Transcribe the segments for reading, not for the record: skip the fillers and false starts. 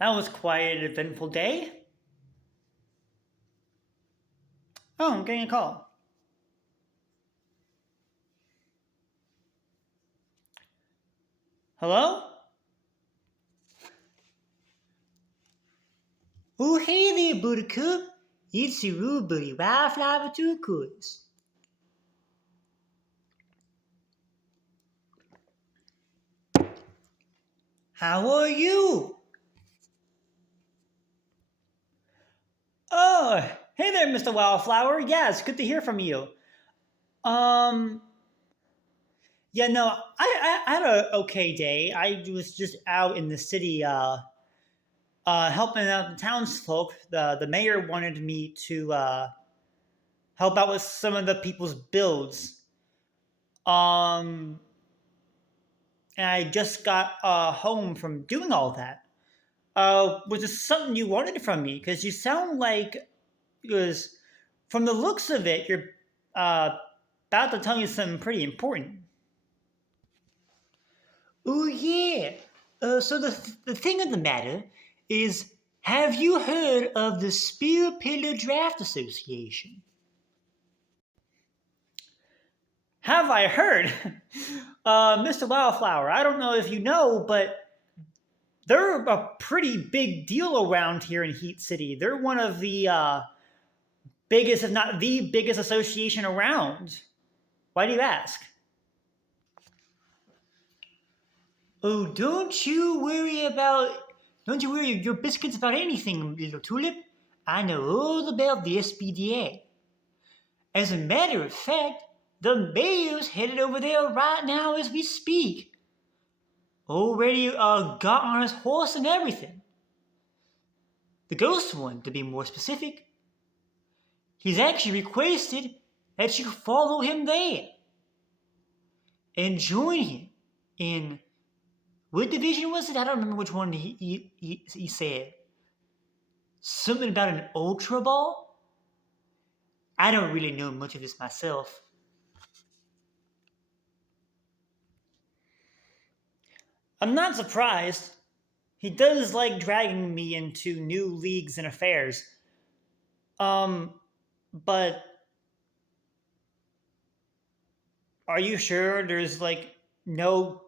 That was quite an eventful day. Oh, I'm getting a call. Hello? Oh, hey there, Buttercup. It's your rude buddy, Wildflower Turquoise. How are you? Oh, hey there, Mr. Wildflower. Yes, good to hear from you. Um, yeah, no, I had a okay day. I was just out in the city, helping out the townsfolk. The mayor wanted me to help out with some of the people's builds. Um, and I just got home from doing all that. Was this something you wanted from me? Because you sound like it was, from the looks of it, you're uh, about to tell me something pretty important. Oh yeah. So the thing of the matter is, have you heard of the Spear Pillar Draft Association? Have I heard? Mr. Wildflower, I don't know if you know, but they're a pretty big deal around here in Heat City. They're one of the biggest, if not the biggest association around. Why do you ask? Oh, don't you worry your biscuits about anything, little tulip. I know all about the SPDA. As a matter of fact, the mayor's headed over there right now as we speak. Already got on his horse and everything. The ghost one, to be more specific. He's actually requested that you follow him there and join him in, what division was it? I don't remember which one he said. Something about an Ultraball? I don't really know much of this myself. I'm not surprised. He does like dragging me into new leagues and affairs. Um, but are you sure there's like no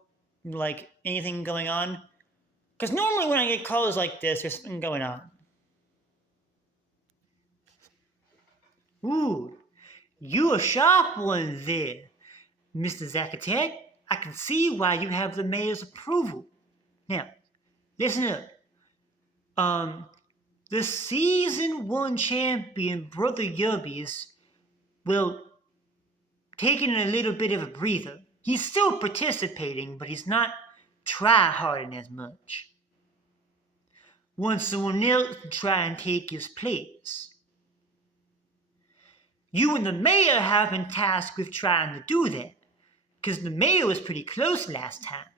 like anything going on? Because normally when I get calls like this, there's something going on. Ooh, you a sharp one there, Mr. Zachatek. I can see why you have the mayor's approval. Now, listen up. Um, the season one champion, Brother Yubbies, well, taking a little bit of a breather. He's still participating, but he's not try-harding as much. Want someone else to try and take his place. You and the mayor have been tasked with trying to do that, because the mayor was pretty close last time.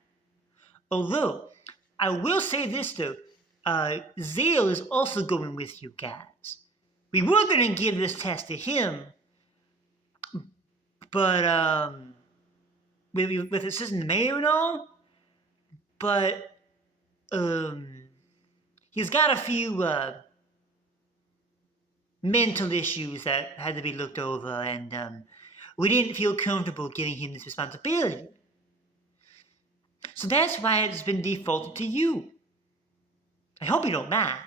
Although, I will say this though, Zale is also going with you guys. We were going to give this test to him, but with assistant mayor and all, but he's got a few mental issues that had to be looked over, and we didn't feel comfortable giving him this responsibility. So that's why it's been defaulted to you. I hope you don't mind.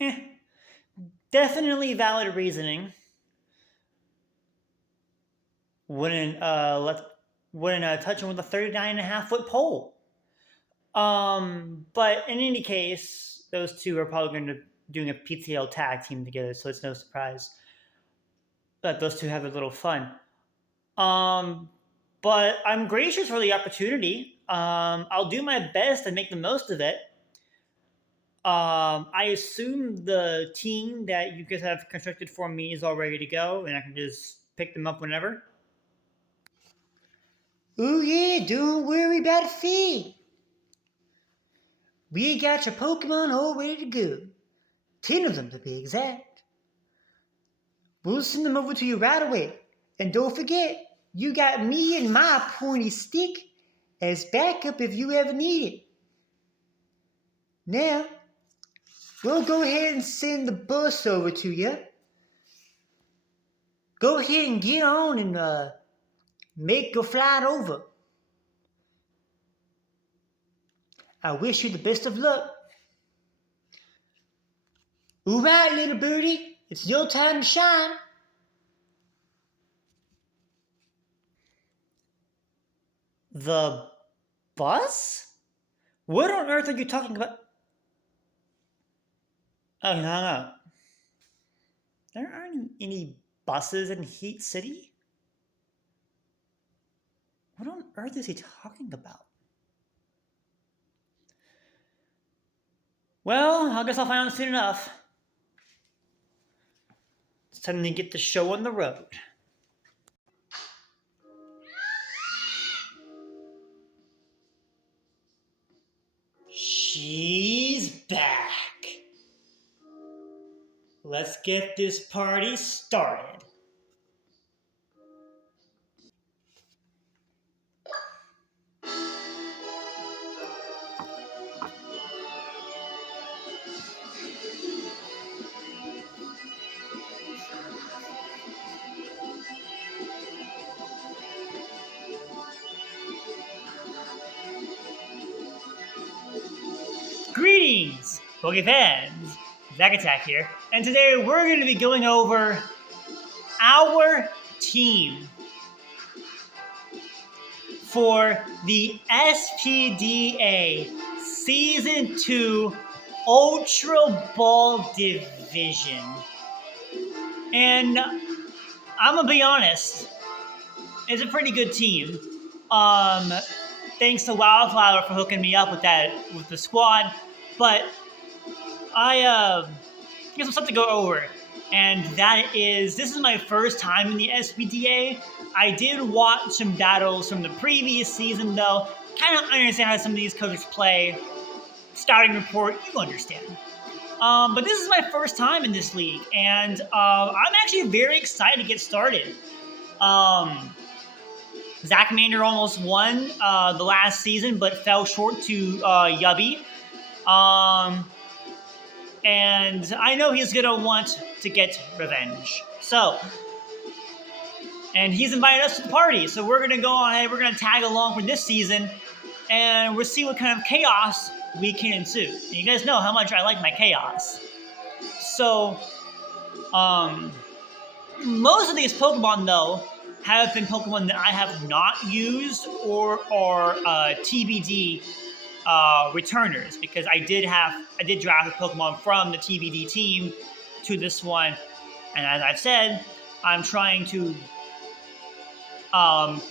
Eh, definitely valid reasoning. Wouldn't touch him with a 39.5 foot pole. But in any case, those two are probably going to doing a PTL tag team together, so it's no surprise that those two have a little fun. But I'm gracious for the opportunity. I'll do my best and make the most of it. I assume the team that you guys have constructed for me is all ready to go, and I can just pick them up whenever. Oh yeah, don't worry about a thing. We got your Pokemon all ready to go. 10 of them to be exact. We'll send them over to you right away. And don't forget, you got me and my pointy stick as backup if you ever need it. Now, we'll go ahead and send the bus over to you. Go ahead and get on and make your flight over. I wish you the best of luck. All right, little birdie, it's your time to shine. The bus? What on earth are you talking about? Oh, you hung up. There aren't any buses in Heat City? What on earth is he talking about? Well, I guess I'll find out soon enough. It's time to get the show on the road. She's back. Let's get this party started. Greetings, Poke fans! Zack Attack here, and today we're going to be going over our team for the SPDA Season 2 Ultraball Division. And I'm going to be honest, it's a pretty good team. Thanks to Wildflower for hooking me up with the squad. But I got some stuff to go over, and this is my first time in the SPDA. I did watch some battles from the previous season, though. Kind of understand how some of these coaches play. Scouting report, you understand. But this is my first time in this league, and I'm actually very excited to get started. Zach Mander almost won the last season, but fell short to Yubby. And I know he's going to want to get revenge. So, and he's invited us to the party. So we're going to go ahead, we're going to tag along for this season, and we'll see what kind of chaos we can ensue. And you guys know how much I like my chaos. So, most of these Pokemon, though, have been Pokemon that I have not used or are TBD returners, because I did draft a Pokemon from the TBD team to this one, and as I've said, I'm trying to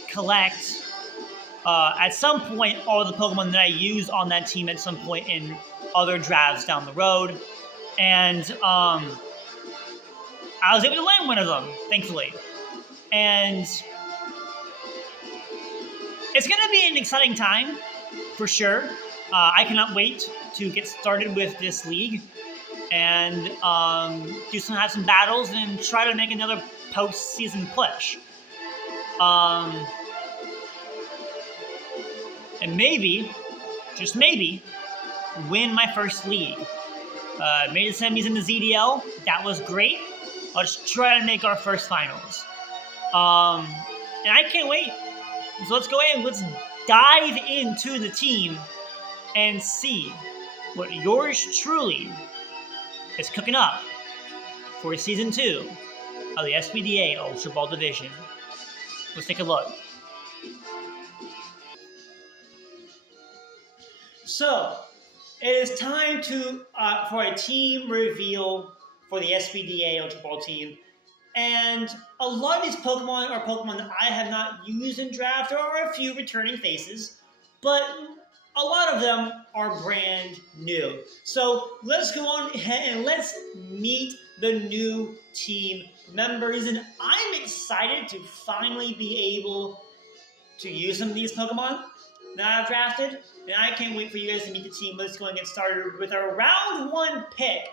collect at some point all the Pokemon that I use on that team at some point in other drafts down the road, and I was able to land one of them, thankfully. And it's going to be an exciting time, for sure. I cannot wait to get started with this league and have some battles and try to make another postseason push. And maybe, just maybe, win my first league. Made the semis in the ZDL. That was great. I'll just try to make our first finals. And I can't wait. So let's go ahead and let's dive into the team and see what yours truly is cooking up for Season 2 of the SPDA Ultra Ball Division. Let's take a look. So, it is time for a team reveal for the SPDA Ultra Ball team. And a lot of these Pokemon are Pokemon that I have not used in draft. There are a few returning faces, but a lot of them are brand new. So let's go on ahead and let's meet the new team members. And I'm excited to finally be able to use some of these Pokemon that I've drafted. And I can't wait for you guys to meet the team. Let's go and get started with our round 1 pick.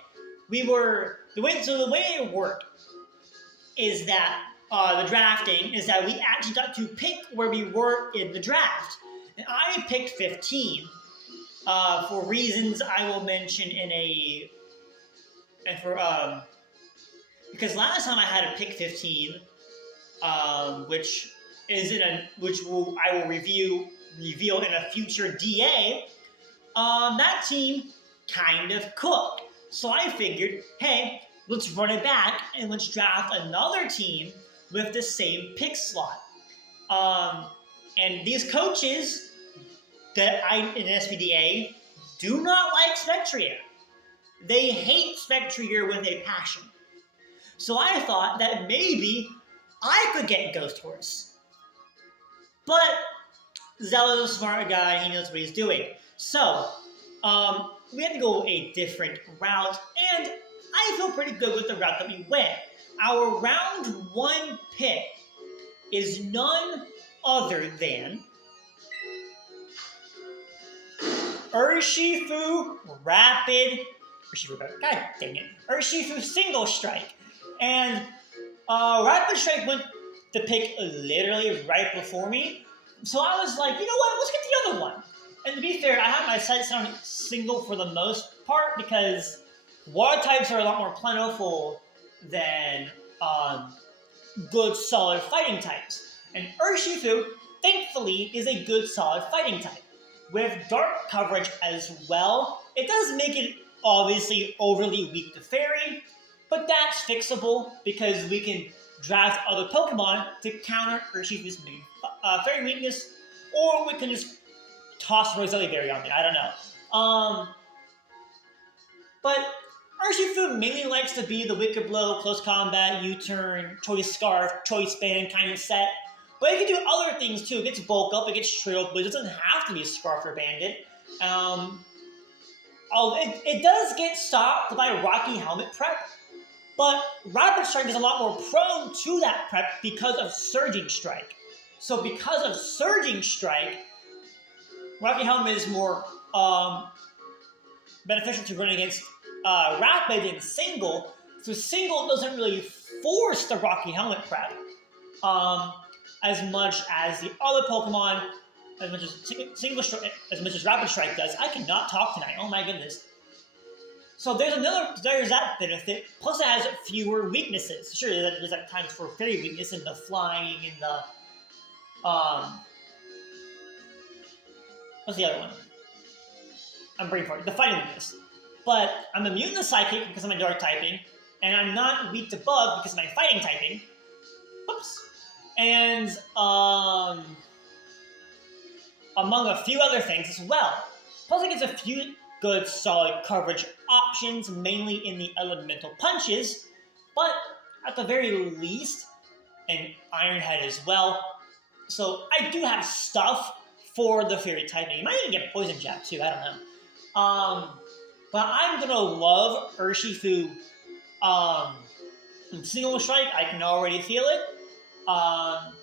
The way it worked is that the drafting is that we actually got to pick where we were in the draft. And I picked 15 for reasons I will mention because last time I had to pick 15, which I will reveal in a future DA. That team kind of cooked. So I figured, hey, let's run it back and let's draft another team with the same pick slot. And these coaches in SPDA do not like Spectrier. They hate Spectrier with a passion. So I thought that maybe I could get Ghost Horse. But Zella's a smart guy, he knows what he's doing. So, we had to go a different route, and I feel pretty good with the route that we went. Our round 1 pick is none other than Urshifu Single Strike. And Rapid Strike went to pick literally right before me. So I was like, you know what, let's get the other one. And to be fair, I have my sights on Single for the most part because water types are a lot more plentiful than good solid fighting types. And Urshifu, thankfully, is a good solid fighting type. With dark coverage as well, it does make it obviously overly weak to Fairy, but that's fixable because we can draft other Pokemon to counter Urshifu's main Fairy weakness, or we can just toss Roselia Berry on me, I don't know. But Urshifu mainly likes to be the Wicked Blow, Close Combat, U-Turn, Choice Scarf, Choice Band kind of set. But it can do other things too. It gets Bulk Up, it gets Trail, but it doesn't have to be a Scarf or Bandit. It does get stopped by Rocky Helmet Prep, but Rapid Strike is a lot more prone to that prep because of Surging Strike. So because of Surging Strike, Rocky Helmet is more beneficial to run against Rapid and Single. So Single doesn't really force the Rocky Helmet prep as much as the other Pokemon, as much as Rapid Strike does. I cannot talk tonight. Oh my goodness. So there's that benefit. Plus, it has fewer weaknesses. Sure, there's at times for Fairy weakness in the flying and the what's the other one? I'm brain farting. The fighting weakness. But I'm immune to Psychic because of my Dark typing, and I'm not weak to Bug because of my fighting typing. Oops. And among a few other things as well. Plus, it gets a few good solid coverage options, mainly in the elemental punches, but at the very least, an Iron Head as well. So I do have stuff for the Fairy typing. You might even get Poison Jab too, I don't know. But I'm gonna love Urshifu Single Strike. I can already feel it. And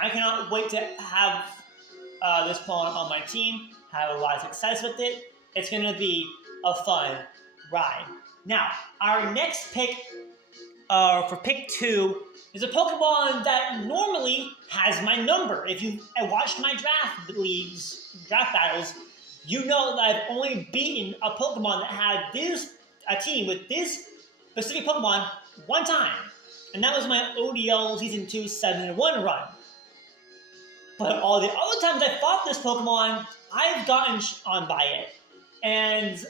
I cannot wait to have this Pokemon on my team, have a lot of success with it. It's going to be a fun ride. Now, our next pick for pick 2 is a Pokemon that normally has my number. If you watched my draft battles, you know that I've only beaten a Pokemon that had a team with this specific Pokemon one time. And that was my ODL Season 2 7-1 run. But all the other times I fought this Pokemon, I've gotten on by it. And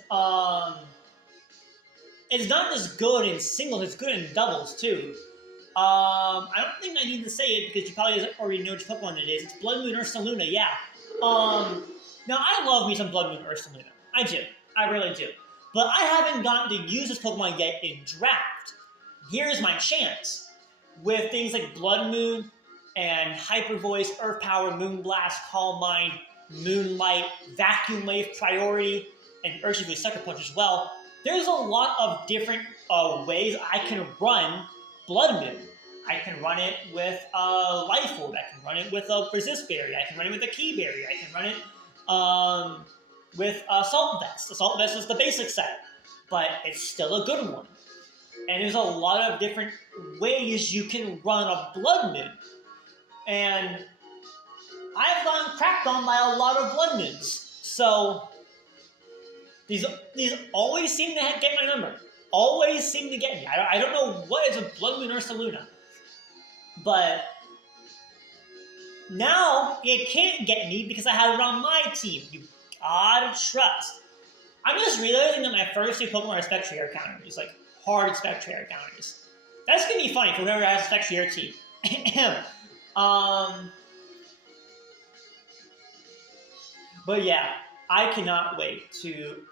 it's not just good in singles, it's good in doubles too. I don't think I need to say it because you probably already know which Pokemon it is. It's Blood Moon Ursaluna, yeah. Now, I love me some Blood Moon Ursaluna. I do. I really do. But I haven't gotten to use this Pokemon yet in draft. Here's my chance. With things like Blood Moon and Hyper Voice, Earth Power, Moonblast, Calm Mind, Moonlight, Vacuum Wave, Priority, and Urshifu Sucker Punch as well, there's a lot of different ways I can run Blood Moon. I can run it with Life Orb, I can run it with a Resist Berry, I can run it with a Key Berry, I can run it with Assault Vest. Assault Vest is the basic set, but it's still a good one. And there's a lot of different ways you can run a Blood Moon. And I've gotten cracked on by a lot of Blood Moons. So, these always seem to get my number. Always seem to get me. I don't know what is a Blood Moon Ursa Luna. But now it can't get me because I have it on my team. You gotta trust. I'm just realizing that my first two Pokemon are Spectrier counters. Like, hard Spectrier counters. That's gonna be funny for whoever has a Spectrier team. But yeah, I cannot wait to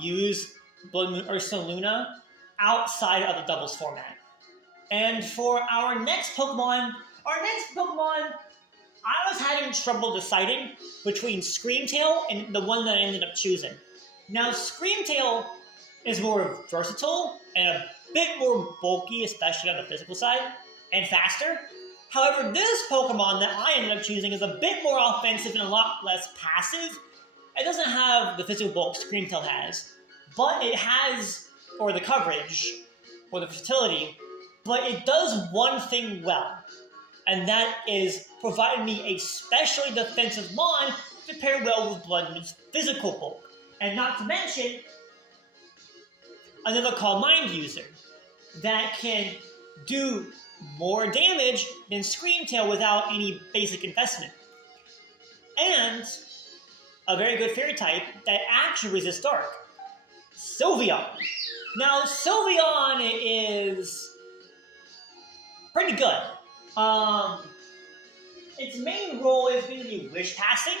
use Blood Moon Ursa Luna outside of the doubles format. And for our next Pokemon, I was having trouble deciding between Screamtail and the one that I ended up choosing. Now, Screamtail is more versatile and a bit more bulky, especially on the physical side, and faster. However, this Pokemon that I ended up choosing is a bit more offensive and a lot less passive. It doesn't have the physical bulk Screamtail has, but it has, or the coverage, or the versatility, but it does one thing well, and that is provide me a specially defensive Mon to pair well with Blood Moon's physical bulk. And not to mention, another Calm Mind user that can do more damage than Screamtail without any basic investment. And a very good fairy type that actually resists dark. Sylveon. Now, Sylveon is pretty good. Its main role is going to be wish passing,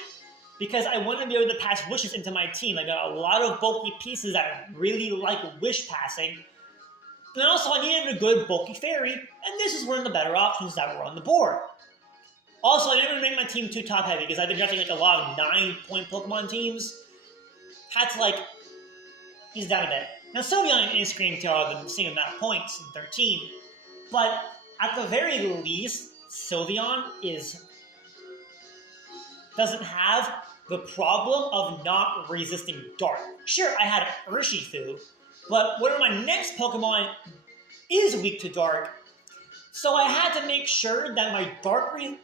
because I want to be able to pass wishes into my team. I got a lot of bulky pieces that really like wish passing. And also I needed a good bulky fairy, and this is one of the better options that were on the board. Also, I didn't make my team too top heavy because I've been drafting like a lot of 9-point Pokemon teams. Had to like ease down a bit. Now Sylveon and Screamtail are the same amount of points in 13, but at the very least, Sylveon doesn't have the problem of not resisting dark. Sure, I had Urshifu, but one of my next Pokemon is weak to dark, so I had to make sure that my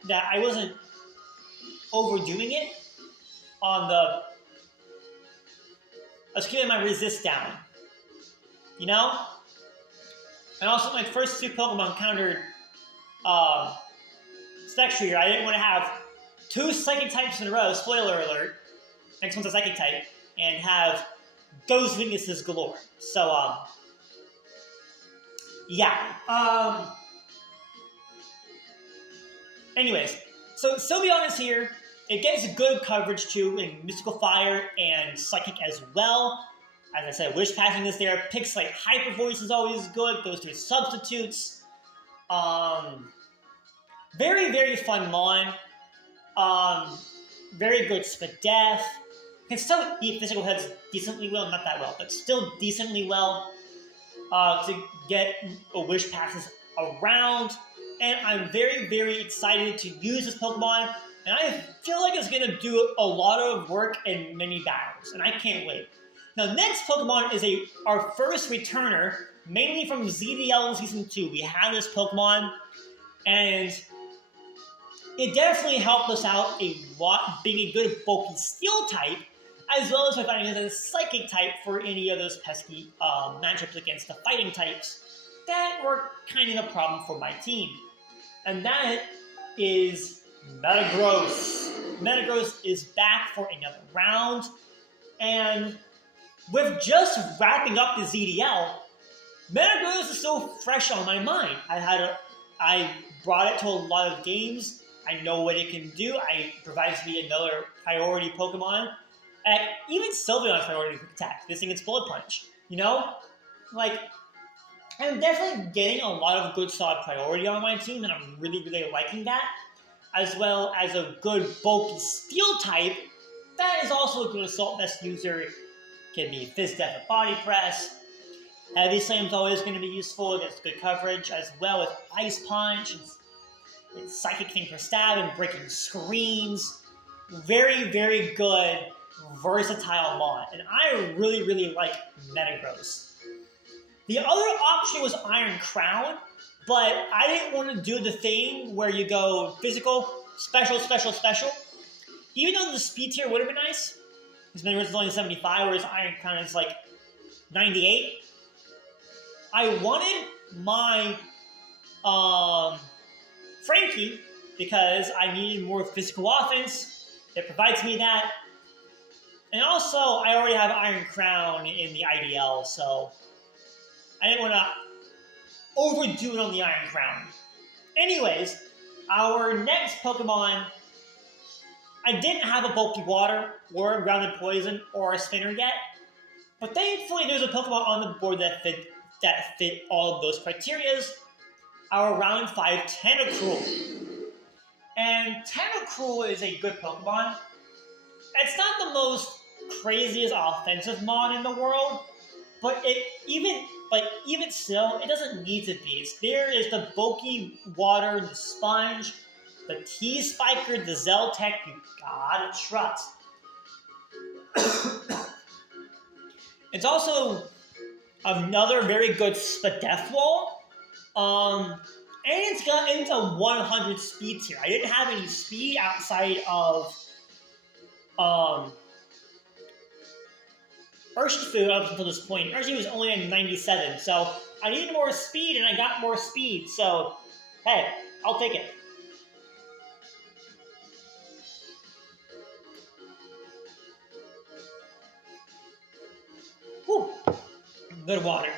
that I wasn't overdoing it on the. I was keeping my resist down, you know. And also, my first two Pokemon countered Spectrier. I didn't want to have two Psychic types in a row. Spoiler alert. Next one's a Psychic type, and have those weaknesses galore. So, yeah. Anyways, so Sylveon is here. It gets good coverage too in Mystical Fire and Psychic as well. As I said, Wish Passing is there. Picks like Hyper Voice is always good. Goes through substitutes. Very, very fun Mon. Very good SPDA. Can still eat physical heads decently well, not that well, but still decently well to get a Wish Passes around. And I'm very, very excited to use this Pokemon. And I feel like it's going to do a lot of work in many battles. And I can't wait. Now, next Pokemon is our first returner, mainly from ZDL Season 2. We had this Pokemon, and it definitely helped us out a lot, being a good bulky Steel type, as well as by finding a Psychic type for any of those pesky matchups against the Fighting types that were kind of a problem for my team. And that is Metagross. Metagross is back for another round, and with just wrapping up the ZDL, Metagross is still fresh on my mind. I brought it to a lot of games. I know what it can do. It provides me another priority Pokemon. And even Sylveon's priority attack. This thing is Bullet Punch. You know? Like, I'm definitely getting a lot of good solid priority on my team, and I'm really, really liking that. As well as a good bulky Steel type that is also a good Assault Vest user. Can be Fizz Death and Body Press. Heavy Slam's always going to be useful against good coverage, as well with Ice Punch and Psychic Thing for Stab and Breaking Screens. Very, very good, versatile Mon, and I really, really like Metagross. The other option was Iron Crown, but I didn't want to do the thing where you go physical, special. Even though the speed tier would have been nice, because Midwest is only 75, whereas Iron Crown is like 98. I wanted my Frankie because I needed more physical offense. It provides me that. And also, I already have Iron Crown in the IDL, so I didn't want to overdo it on the Iron Crown. Anyways, our next Pokemon, I didn't have a Bulky Water, or a Grounded Poison, or a Spinner yet, but thankfully there's a Pokemon on the board that fit all of those criterias. Our round 5 Tentacruel. And Tentacruel is a good Pokemon. It's not the most craziest offensive mon in the world, but even still, it doesn't need to be. There is the Bulky Water, the Sponge, the T-Spiker, the Zeltec, you gotta trust. It's also another very good Spadefwall. And it's got into 100 speed tier. I didn't have any speed outside of Urshifu up until this point. Urshifu was only at 97, so I needed more speed and I got more speed, so hey, I'll take it. Whew. Good water.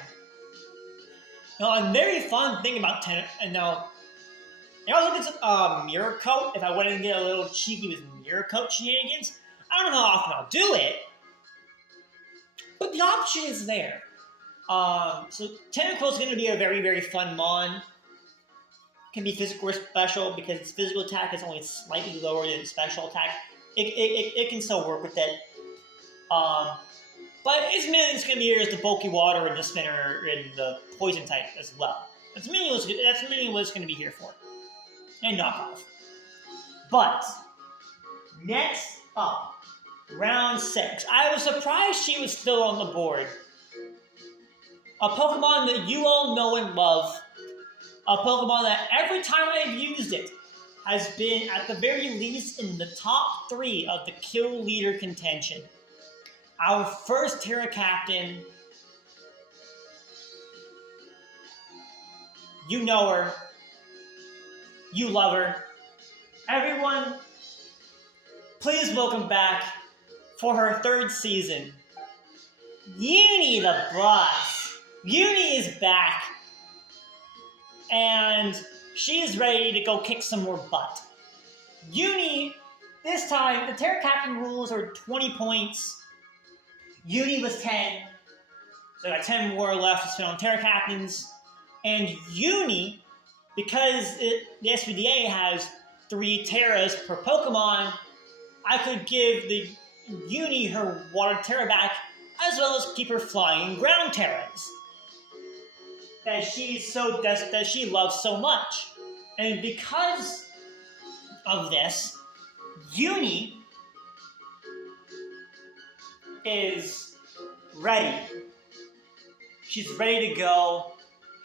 Now, a very fun thing about and now, I also did some Mirror Coat if I wanted to get a little cheeky with Mirror Coat shenanigans. I don't know how often I'll do it, but the option is there. So Tentacruel is going to be a very, very fun mon. Can be physical or special because its physical attack is only slightly lower than its special attack. It can still work with it. But its mainly going to be here is the Bulky Water and the Spinner and the Poison type as well. That's mainly what it's going to be here for. And knockoff. But next up, round 6. I was surprised she was still on the board. A Pokemon that you all know and love. A Pokemon that every time I've used it has been at the very least in the top 3 of the kill leader contention. Our first Terra Captain. You know her. You love her. Everyone, please welcome back for her 3rd season, Uni the Boss. Uni is back. And she is ready to go kick some more butt. Uni, this time, the Terra Captain rules are 20 points. Uni was 10. So I got 10 more left to spend on Terra Captains. And Uni, because the SPDA has 3 Terras per Pokemon, I could give the Uni her Water Terra back, as well as keep her flying Ground Terras that she loves so much. And because of this, Uni is ready. She's ready to go.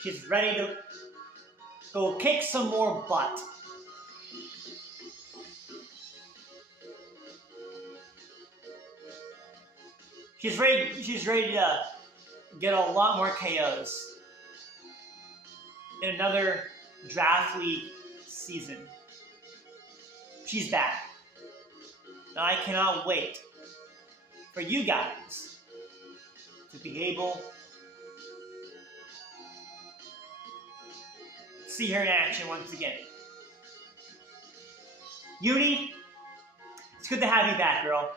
She's ready to go kick some more butt. She's ready to get a lot more KOs in another Draft League season. She's back. And I cannot wait for you guys to be able to see her in action once again. Uni, it's good to have you back, girl.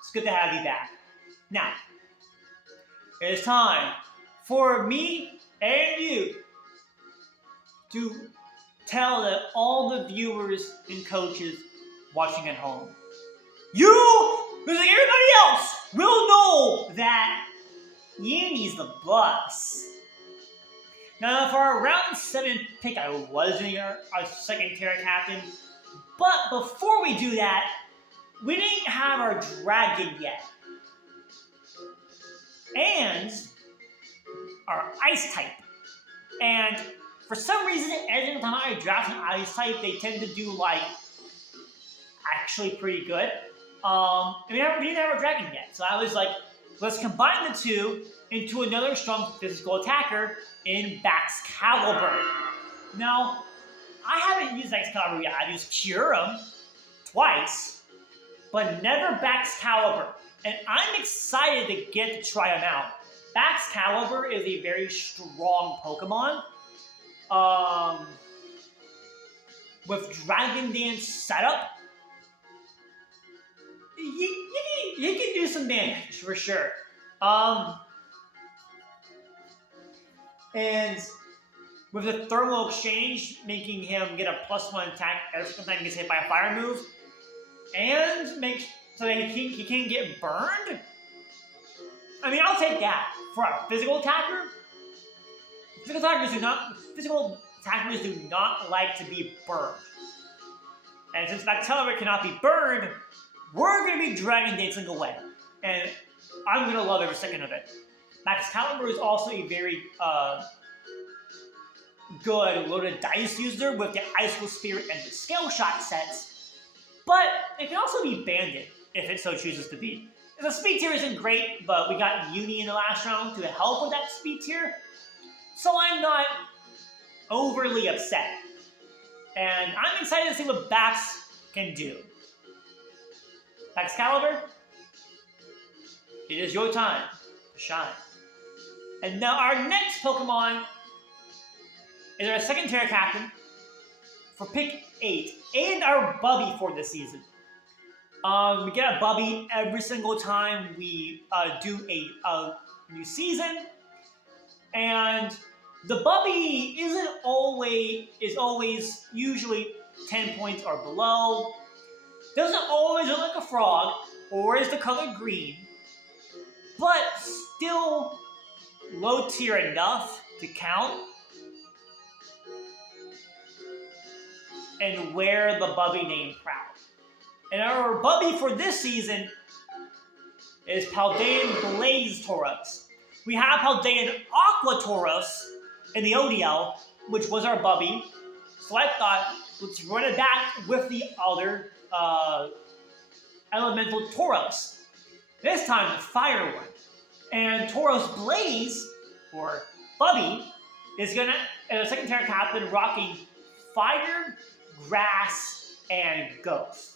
It's good to have you back. Now, it is time for me and you to tell all the viewers and coaches watching at home. You, just like everybody else, will know that Uni's the boss. Now, for our round 7 pick, I was doing our second Terra Captain. But before we do that, we didn't have our dragon yet. And our ice type. And for some reason, every time I draft an ice type, they tend to do like actually pretty good. We didn't have a dragon yet, so I was like, let's combine the two into another strong physical attacker in Baxcalibur. Now, I haven't used Baxcalibur yet. I've used Kyurem twice, but never Baxcalibur. And I'm excited to get to try him out. Baxcalibur is a very strong Pokemon. With Dragon Dance setup, he can do some damage for sure. And with the Thermal Exchange, making him get a +1 attack every single time he gets hit by a fire move, and make so that he can't get burned. I mean, I'll take that for a physical attacker. Physical attackers do not like to be burned. And since Baxcalibur cannot be burned, we're going to be Dragon Dancing away. And I'm going to love every second of it. Baxcalibur is also a very good loaded dice user with the Icicle Spirit and the Scale Shot sets. But it can also be Banded if it so chooses to be. The speed tier isn't great, but we got Uni in the last round to help with that speed tier. So I'm not overly upset. And I'm excited to see what Bax can do. Baxcalibur, it is your time to shine. And now our next Pokemon is our second Terra Captain for pick 8, and our Bubby for this season. We get a Bubby every single time we do a new season, and the Bubby is always usually 10 points or below. Doesn't always look like a frog or is the color green, but still low tier enough to count and wear the Bubby name proud. And our Bubby for this season is Paldean Blaze Tauros. We have Paldean Aqua Tauros in the ODL, which was our Bubby. So I thought, let's run it back with the other Elemental Tauros. This time, the Fire one. And Tauros Blaze, or Bubby, is gonna, as a second Terra Captain, rocking Fire, Grass, and Ghost.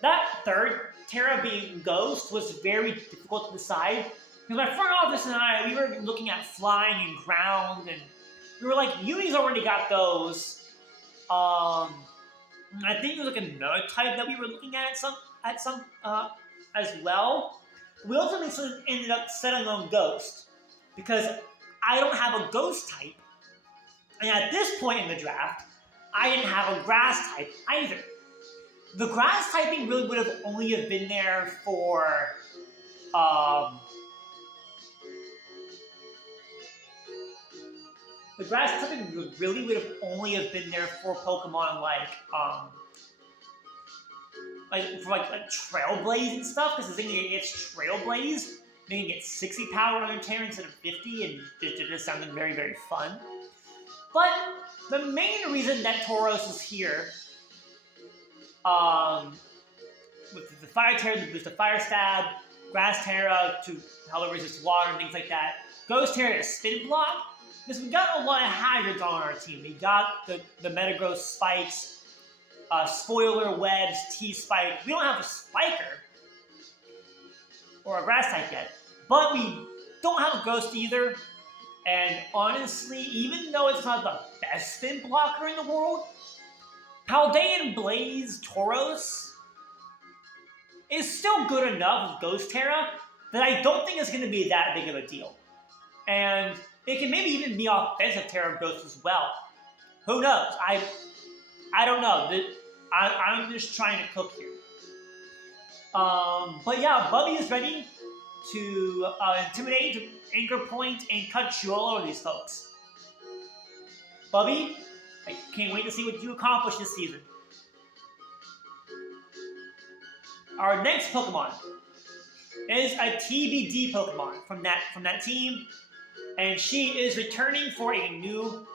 That third Terra being Ghost was very difficult to decide. Because my front office and I, we were looking at flying and ground, and we were like, Yumi's already got those. I think there was like another type that we were looking at some as well. We ultimately ended up settling on Ghost because I don't have a Ghost type, and at this point in the draft, I didn't have a Grass type either. The Grass typing really would have only have been there for the Grass typing really would have only have been there for Pokemon like Trailblaze and stuff, because the thing is, it's Trailblaze, making it 60 power on your Terra instead of 50, and it just sounded very, very fun. But the main reason that Tauros is here, with the Fire Terra to boost the Fire Stab, Grass Terra to help it resist water and things like that, Ghost Terra to Spin Block, because we got a lot of Hydras on our team. We got the Metagross Spikes, Spoiler Webs, T-Spike. We don't have a Spiker or a Grass type yet, but we don't have a Ghost either. And honestly, even though it's not the best spin blocker in the world, Paldean Blaze Tauros is still good enough with Ghost Terra that I don't think it's going to be that big of a deal. And it can maybe even be offensive Terra Ghost as well. Who knows? I don't know. I'm just trying to cook here. But yeah, Bubby is ready to intimidate, anchor point, and cut you all over these folks. Bubby, I can't wait to see what you accomplish this season. Our next Pokemon is a TBD Pokemon from that team, and she is returning for a new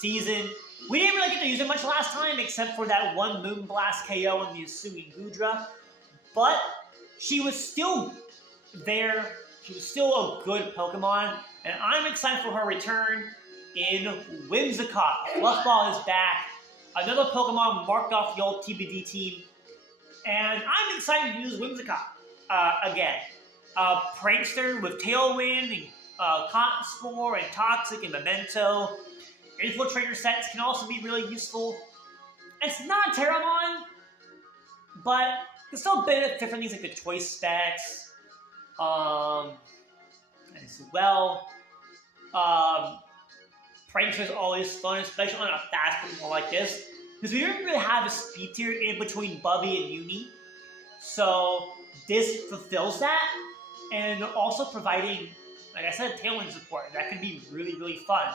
season We didn't really get to use it much last time, except for that one Moonblast KO and the Asui Gudra. But she was still there. She was still a good Pokemon. And I'm excited for her return in Whimsicott. Fluffball is back. Another Pokemon marked off the old TBD team. And I'm excited to use Whimsicott again. Prankster with Tailwind, and Cotton Spore, and Toxic, and Memento. Infiltrator sets can also be really useful. It's not a Terramon, but it still benefits from things like the choice specs. As well. Prankster is always fun, especially on a fast Pokemon like this. Because we didn't really have a speed tier in between Bubby and Uni. So this fulfills that. And also providing, like I said, Tailwind support. That can be really, really fun.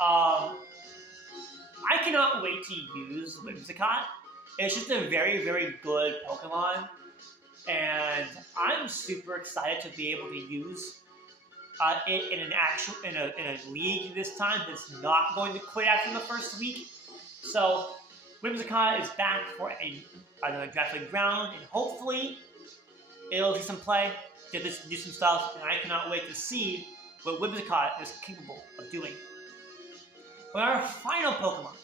I cannot wait to use Whimsicott. It's just a very, very good Pokemon. And I'm super excited to be able to use it in a league this time that's not going to quit after the first week. So Whimsicott is back for another Draft League round, and hopefully it'll see some play, get this do some stuff, and I cannot wait to see what Whimsicott is capable of doing. But our final Pokemon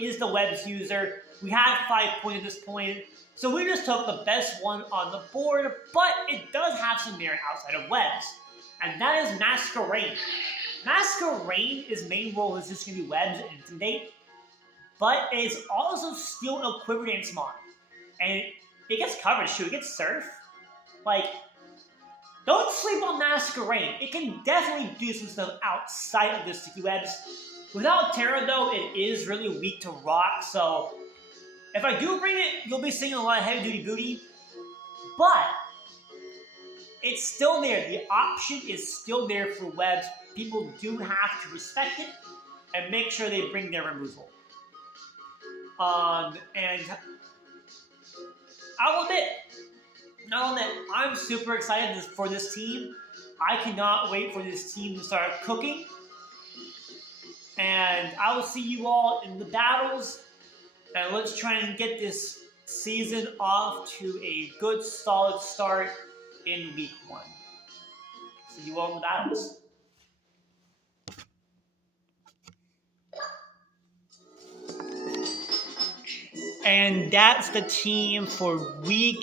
is the Webs user. We have 5 points at this point, so we just took the best one on the board, but it does have some merit outside of Webs, and that is Masquerain. Masquerain's main role is just going to be Webs and Intimidate, but it's also still a Quiver Dance mod, and it gets coverage too. It gets Surf. Like, don't sleep on Masquerain. It can definitely do some stuff outside of the Sticky Webs. Without Terra, though, it is really weak to Rock, so if I do bring it, you'll be seeing a lot of heavy-duty booty, but it's still there. The option is still there for Webs. People do have to respect it and make sure they bring their removal. And I'll admit, I'm super excited for this team. I cannot wait for this team to start cooking. And I will see you all in the battles. And let's try and get this season off to a good, solid start in week 1. See you all in the battles. And that's the team for the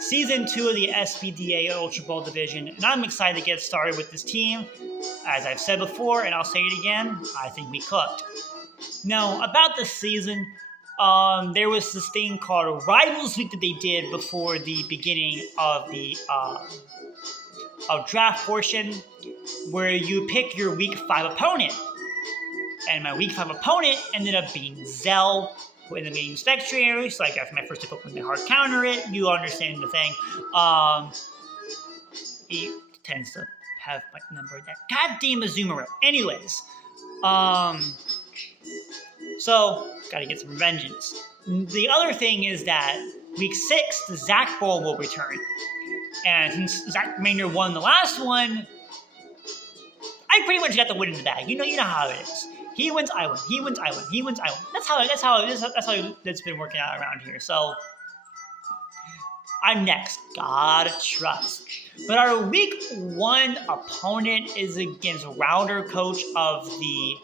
Season 2 of the SPDA Ultraball Division. And I'm excited to get started with this team. As I've said before, and I'll say it again, I think we cooked. Now, about the season, there was this thing called Rivals Week that they did before the beginning of the draft portion, where you pick your Week 5 opponent. And my Week 5 opponent ended up being Zell, who ended up being Spectrier. So, like, after my first Pokemon, they hard counter it. You understand the thing. He tends to have my number that goddamn Azumarill. Anyways, so gotta get some vengeance. The other thing is that week 6, the Zach Ball will return, and since Zach Maynard won the last one, I pretty much got the win in the bag. You know how it is. He wins, I win. He wins, I win. He wins, I win. That's how it's been working out around here. So I'm next. Gotta trust. But our week 1 opponent is against Router Coach of the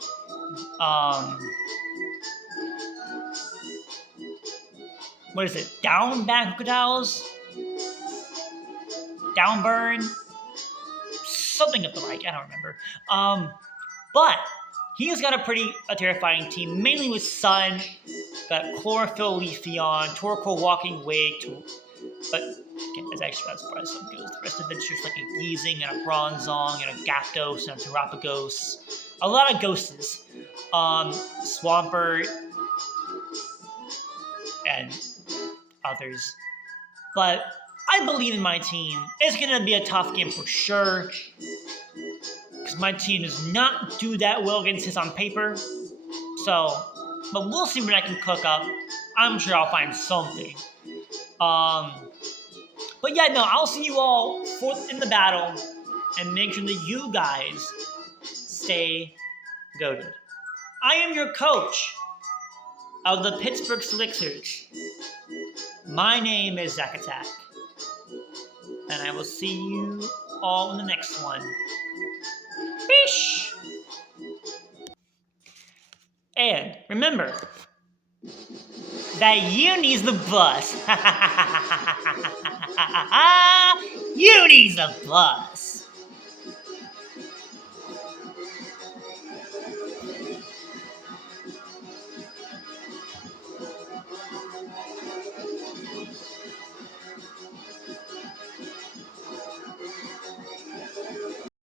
what is it? Downback Crocodiles? Downburn? Something of the like, I don't remember. But he's got a terrifying team, mainly with Sun, got Chlorophyll Leafeon, Torkoal Walking Wake, but again, that's actually as far as Sun goes. The rest of it's just like a Geezing and a Bronzong and a Gyarados and a Terapagos. A lot of ghosts. Swampert and others. But I believe in my team. It's going to be a tough game for sure. Because my team does not do that well against his on paper. So, but we'll see what I can cook up. I'm sure I'll find something. But yeah, no, I'll see you all in the battle. and make sure that you guys stay goated. I am your coach of the Pittsburgh Sixers. My name is Zach Attack, and I will see you all in the next one. Fish! And remember that Uni's the bus. Uni's the bus.